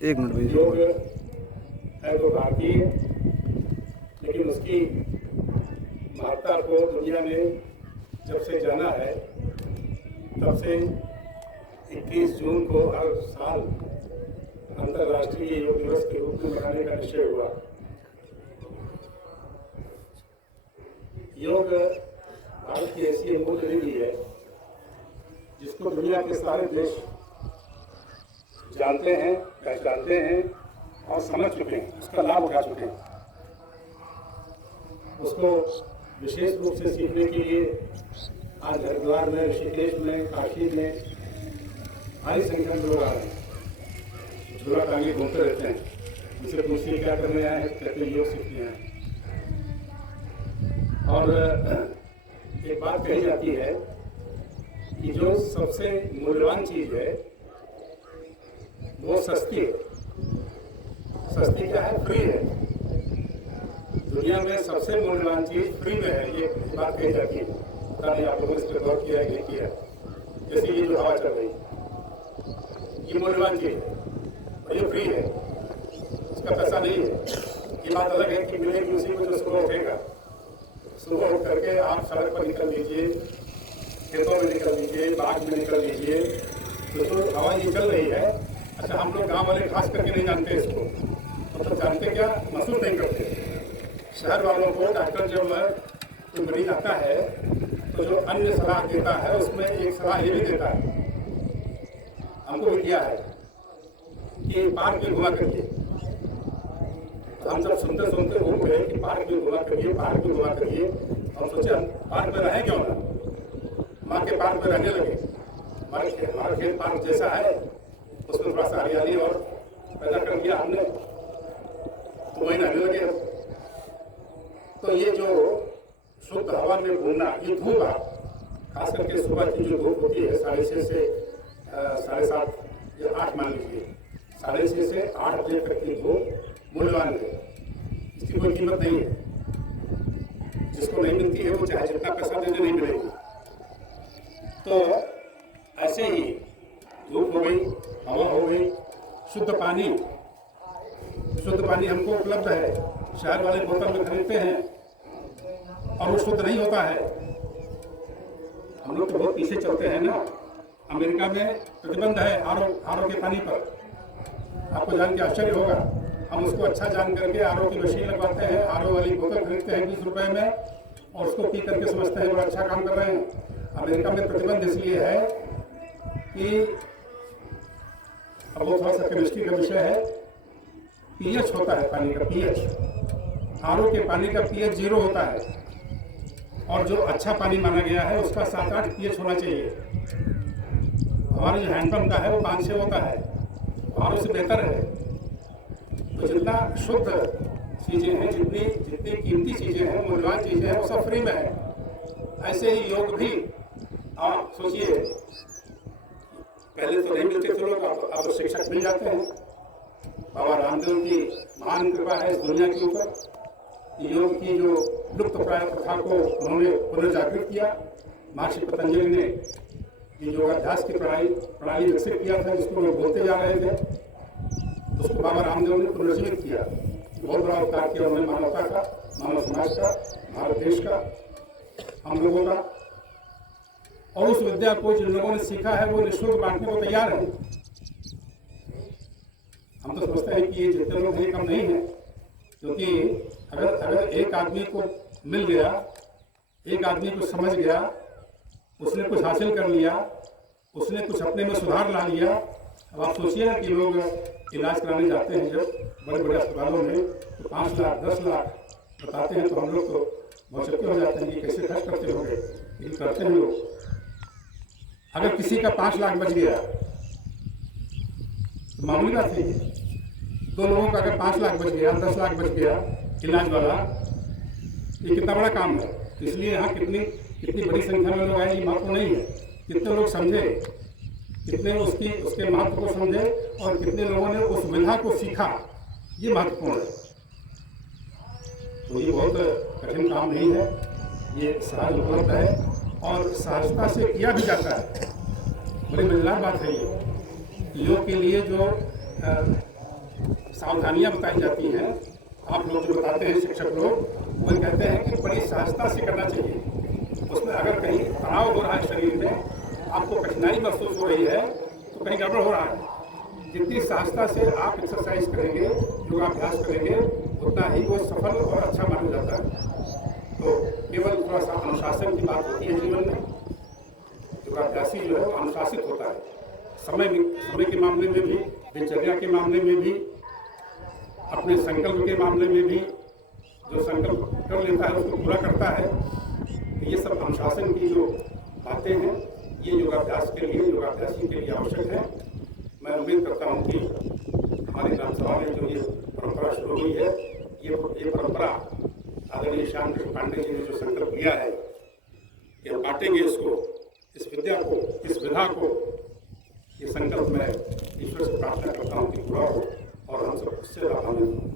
एक मिनट भाई। योग है तो भारतीय, लेकिन उसकी महत्ता को दुनिया ने जब से जाना है तब से 21 जून को हर साल अंतर्राष्ट्रीय योग दिवस के रूप में मनाने का निश्चय हुआ। योग भारत की ऐसी अमूल्य निधि है जिसको दुनिया के सारे देश जानते हैं, पहचानते हैं और समझ चुके हैं, उसका लाभ उठा चुके हैं। उसको विशेष रूप से सीखने के लिए आज हरिद्वार में, ऋषिकेश में, काशी में भारी संख्या में लोग आ रहे हैं, झूला टांगे घूमते रहते हैं। उनसे पूछिए क्या करने आए हैं, कहते हैं योग सीखने आए हैं। और एक बात कही जाती है कि जो सबसे मूल्यवान चीज है वो सस्ती है। सस्ती क्या है? फ्री है। दुनिया में सबसे मूल्यवान चीज फ्री में है, ये बात कही जाती है। पता नहीं आप लोगों ने इस पर गौर किया है नहीं किया। जैसे ये जो हवा चल रही ये मूल्यवान चीज है और ये फ्री है, इसका पैसा नहीं है। ये बात अलग है कि मिलेगी उसी को जो सुबह उठेगा। सुबह उठ करके आप सड़क पर निकल लीजिए, खेतों में निकल लीजिए, बाग में निकल लीजिए, तो हवा ये चल रही है। अच्छा, हम लोग गांव वाले खास करके नहीं जानते इसको, मतलब जानते क्या, महसूस नहीं करते। शहर वालों को डॉक्टर जब कोई मरीज आता है तो जो अन्य सलाह देता है उसमें एक सलाह ये भी देता है, हमको भी किया है कि पार्क में घुमा करिए। तो हम सब सुनते सुनते घूम गए कि पार्क में घुमा करिए, पार्क में घुमा करिए। हम सोचे पार्क में रहें क्यों ना, माँ के पार्क में रहने लगे। हमारा खेत पार्क जैसा है, उसमें थोड़ा सा हरियाली और पैदा कर दिया हमने, तो वहीं रहने लगे। तो ये जो शुद्ध हवा में घूमना, ये धूप खास करके सुबह की जो धूप होती है 6:30 से 7:30 या 8 मान लीजिए, 6:30 से 8 बजे तक की धूप मूल्यवान है, इसकी कोई कीमत नहीं है। जिसको नहीं मिलती है वो चाहे जितना पैसा दे दे नहीं मिलेगी। तो ऐसे ही धूप हो गई, हवा हो गई, शुद्ध पानी हमको उपलब्ध है। शहर वाले बोतल में खरीदते हैं और वो शुद्ध नहीं होता है। हम लोग तो बहुत पीछे चलते हैं ना। अमेरिका में प्रतिबंध है आरओ के पानी पर। आपको जान के आश्चर्य होगा, हम उसको अच्छा जान करके आरओ की मशीन लगवाते हैं, आरओ वाली बोतल खरीदते हैं 20 रुपए में और उसको पी करके समझते हैं बड़ा अच्छा काम कर रहे हैं। अमेरिका में प्रतिबंध इसलिए है कि अब वो थोड़ा सा केमिस्ट्री का विषय है, पीएच होता है पानी का, पीएच। आरओ के पानी का पीएच 0 होता है और जो अच्छा पानी माना गया है उसका 7-8 पीएच होना चाहिए। हमारे जो हैंडपम्प का है वो 5-6 होता है, आरओ से बेहतर है। तो जितना शुद्ध चीजें हैं, जितनी कीमती चीजें हैं, मूल्यवान चीजें हैं, वो सब फ्री में है। ऐसे ही योग भी आप सोचिए, पहले तो नहीं मिलते थे लोग, अब तो शिक्षक मिल जाते हैं। बाबा रामदेव की महान कृपा है इस दुनिया के ऊपर। योग की जो लुप्त प्राय प्रथा को उन्होंने पुनर्जागृत किया। महर्षि पतंजलि ने ये योगाभ्यास की प्रणाली विकसित किया था, जिसको लोग बोलते जा रहे थे, उसको बाबा रामदेव ने पुनर्जीवित किया। बहुत बड़ा अवतार किया उन्होंने मानवता का, मानव समाज का, भारत देश का, हम लोगों का। और उस विद्या को जिन लोगों ने सीखा है वो निःशुल्क बांटने को तैयार है। हम तो समझते हैं कि ये जितने लोग हैं कम नहीं है, क्योंकि अगर एक आदमी को मिल गया, एक आदमी को समझ गया, उसने कुछ हासिल कर लिया, उसने कुछ अपने में सुधार ला लिया। अब आप सोचिए ना कि लोग इलाज कराने जाते हैं जब बड़े बड़े अस्पतालों में, तो 5 लाख 10 लाख बताते हैं, तो हम लोग तो बहुत चक्के हो जाते हैं कि कैसे खर्च करते होंगे, लेकिन करते हैं लोग। अगर किसी का 5 लाख बच गया तो मामूली बात है। 2 लोगों का अगर 5 लाख बच गया, 10 लाख बच गया इलाज वाला, ये कितना बड़ा काम है। इसलिए यहाँ कितनी बड़ी संख्या में लोग आए ये महत्व नहीं है, कितने लोग समझे, कितने उसके महत्व को समझे और कितने लोगों ने उस विधा को सीखा, ये महत्वपूर्ण है। तो ये बहुत कठिन काम नहीं है, ये सहज उपलब्ध है और सहजता से किया भी जाता है। बड़ी मजेदार बात है ये। योग के लिए जो सावधानियां बताई जाती हैं, आप लोग जो बताते हैं शिक्षक लोग, वो कहते हैं कि बड़ी सहजता से करना चाहिए। उसमें अगर कहीं तनाव हो रहा है शरीर में, आपको कठिनाई महसूस हो रही है, तो कहीं गड़बड़ हो रहा है। जितनी सहजता से आप एक्सरसाइज करेंगे, योगाभ्यास करेंगे, उतना ही वो सफल और अच्छा माना जाता है। तो केवल थोड़ा सा अनुशासन की बात होती है जीवन में। योगाभ्यासी जो है वो अनुशासित होता है, समय के मामले में भी, दिनचर्या के मामले में भी, अपने संकल्प के मामले में भी। जो संकल्प कर लेता है उसको पूरा करता है। तो ये सब अनुशासन की जो बातें हैं, ये योगाभ्यास के लिए, योगाभ्यासी के लिए आवश्यक है। मैं उम्मीद करता हूँ कि हमारी ग्रामसभा में जो ये परंपरा शुरू हुई है, ये परंपरा आदरणीय श्याम कृष्ण पांडे जी ने जो संकल्प लिया है कि हम बांटेंगे इसको, इस विद्या को, इस विधा को, ये संकल्प मैं ईश्वर से प्रार्थना करता हूँ कि पूरा हो और हम सब उससे लाभान्वित हों।